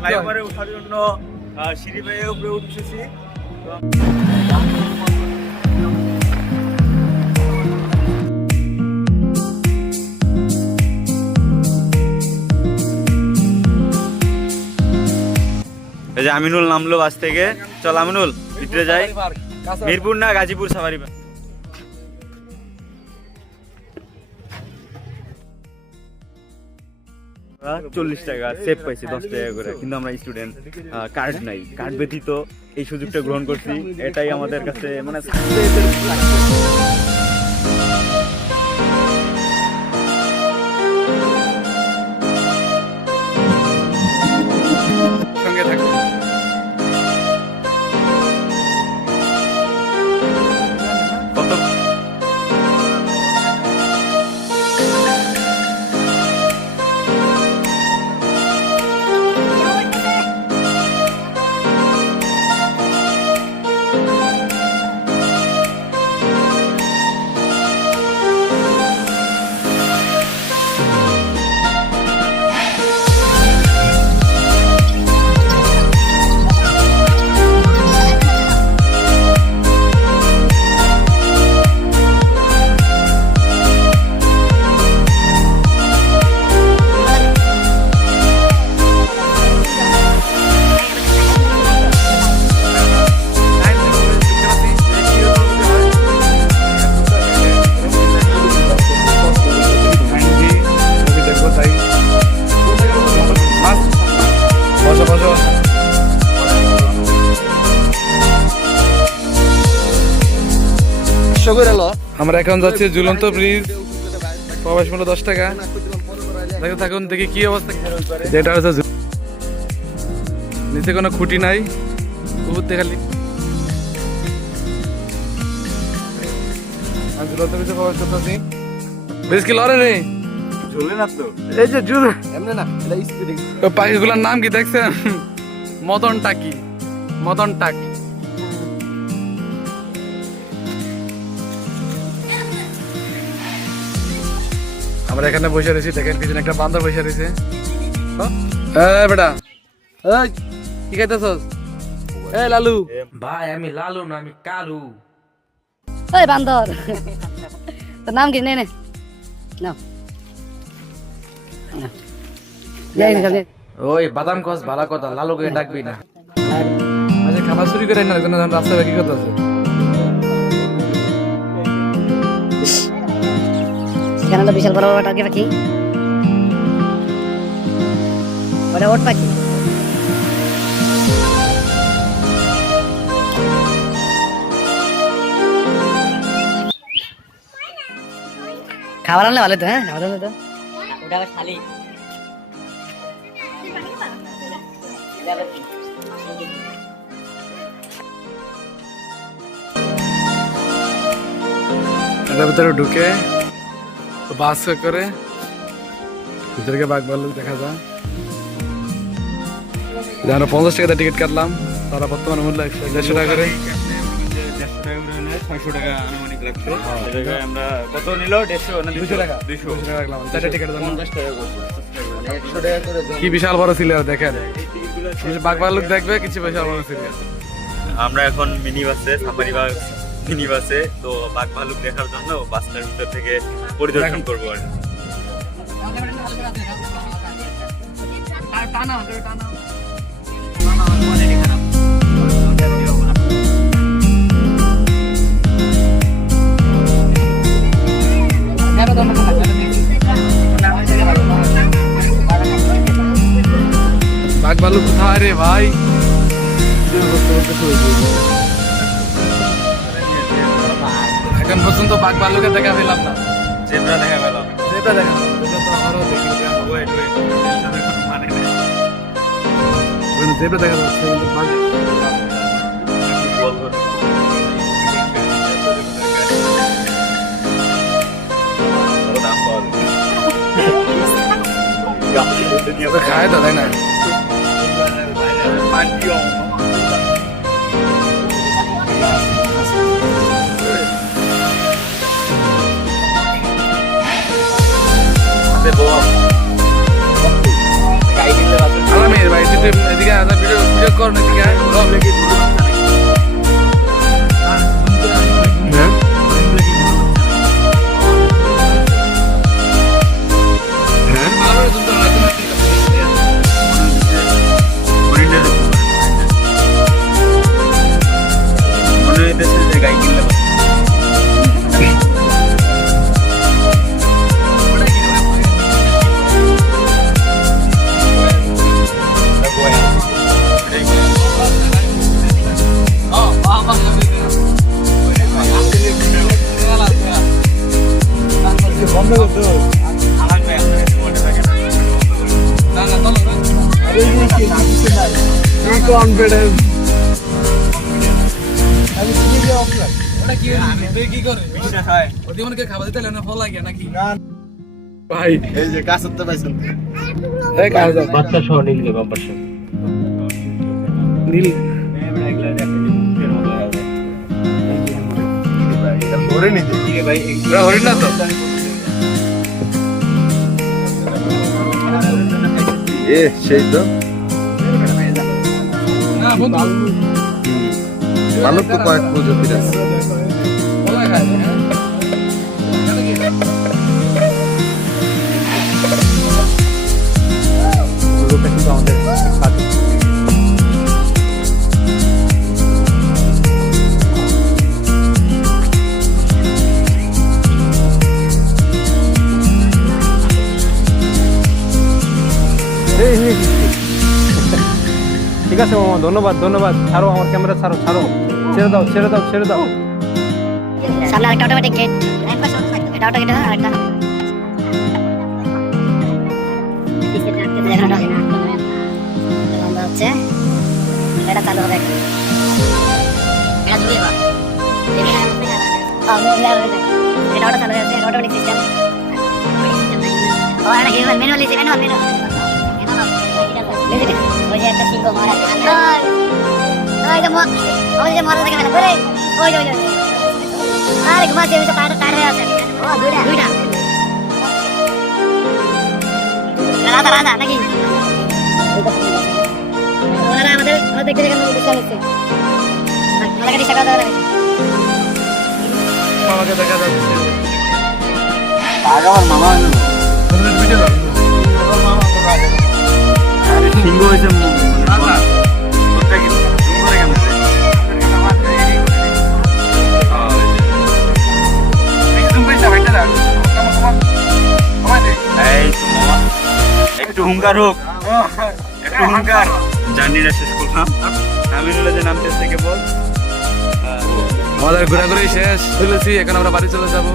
ফ্লাইওভারে ওঠার জন্য সিঁড়ি বেয়ে উপরে উঠেছি। এই যে আমিনুল নামলো বাস থেকে। চল আমিনুল ভিতরে যাই। মিরপুর না গাজীপুর সাফারি পার্ক। 40 টাকা সেভ পাইছি 10 টাকা করে, কিন্তু আমরা স্টুডেন্ট, কার্ড নাই। কার্ড ব্যতীত এই সুযোগটা গ্রহণ করছি, এটাই আমাদের কাছে মানে সঙ্গে থাকবে। কত আমরা এখন যাচ্ছি ঝুলন্ত ব্রিজ, প্রবেশ মূল্য 10 টাকা। দেখতে থাকুন দেখি কি অবস্থা। যেটা হচ্ছে নিচে কোনো খুঁটি নাই, উপর দিয়ে খালি ঝুলন্ত ব্রিজে প্রবেশ করতেছি। ব্রিজ কি লড়ে রে? ঝুলে না তো, এই যে ঝুলে এমনি না, এটা স্পিডে। তো পাখিগুলোর নাম কি দেখছেন? মদন টাকি, মদন টাকি। আমরা এখানে বসে রয়েছি, দেখেন পিছনে একটা বান্দর বসে রয়েছে। বেটা কি খাইতেছস? লালু ভাই আমি লালু না, আমি কালু। ওই বান্দর, তোর নাম কি? নে নে নাও। ওই বাদাম কস ভালো কথা, লালুকে ডাকবি না। আচ্ছা খাবার চুরি করে না, রাস্তায় কি করতেছে? এখানে তো বিশাল বড় বড় টাকি পাখি, ওটা ওট পাখি। খাবার আনলে ভালো তো। হ্যাঁ খাবার আনলে তো ওটা আবার খালি। এটার ভিতরে ঢুকে বাস করে ভিতরে বাঘ ভাল্লুক দেখা যায়। আমরা 50 টাকা টিকিট কাটলাম, তারা বর্তমানে মূল্য 150 টাকা করে। 600 টাকা আনুমানিক লাগছে। আমরা কত নিল? 150 না 200 টাকা? 200 টাকা রাখলাম। চারটা টিকিট 50 টাকা করছে। 100 টাকা করে কি বিশাল বড় ছিল দেখেন। বাঘ ভাল্লুক দেখবে, কিছু বিশাল বড় ছিল। আমরা এখন মিনি বাসে, সাফারি বাস মিনি বাসে, তো বাঘ ভাল্লুক দেখার জন্য বাসটার ভিতর থেকে পরিদর্শন করবো। আর বাঘ ভাল্লুক কোথায় রে ভাই? এখন পর্যন্ত বাঘ ভাল্লুকে দেখা পেলাম না। জেব্রা দেখা পেলাম। জেব্রা দেখা পেলাম। জেব্রা দেখা যাচ্ছে কিন্তু বাঘ খায় তো তাই না? আলামের বাড়িতে এদিকে ভিডিও ভিডিও কর না এদিকে আয়, ব্লগ। হ্যাঁ হ্যাঁ ভালো করে zoom করো না, তুমি ঠিক আছে। মনে হইতেছে যে গাই কিনলে কনফিডেন্স ভাই এই যে কাজ করতে পাইছেন বাচ্চা সহ নীল বাম্পার সহ নীল ধরে নিতে ভাই হরিণ না তো এ সেই তো না বন্ধু ভালো তো কয়েক প্রজাতির আছে বলা খায় হ্যাঁ? কেন কি? পুরোটা কিন্তু আমাদের খাদ্য ঠিক আছে মামা, ধন্যবাদ ধন্যবাদ। ছাড়ো আমার ক্যামেরা, ছাড়ো ছাড়ো, ছেড়ে দাও ছেড়ে দাও ছেড়ে দাও। সামনে আরেকটা অটোমেটিক গেট, এটা অটো গেট আরেকটা বন্ধ হচ্ছে, এটা চালু হবে একটু। এটা জুড়ে বা এটা অটো চালু হয়েছে, অটোমেটিক সিস্টেম। ও এটা হিউম্যান ম্যানুয়ালি ম্যানুয়াল ওই যে একটা সিংহ মারা ওই যে ওই যে মারা থাকে না ওই যে আরে ঘুমাচ্ছে ওই তো কাট হয়ে আছে ও দুইটা রাধা রাধা নাকি ওরা আমাদের দেখতে দেখে বুঝতে পারছে আমাকে দিশা কথা বলে মামাকে দেখা যাচ্ছে আগে আমার মামা ভিডিও দাও সিংহ হয়েছে আচ্ছা ওটা কি জুম করে কেন এই তো মামা একটু হুঙ্কার হোক একটু হুঙ্কার জার্নিটা শেষ করলাম আমিনুল যে নামতে থেকে বল আমাদের ঘোরাঘুরি শেষ চলেছি, এখন আমরা বাড়ি চলে যাবো।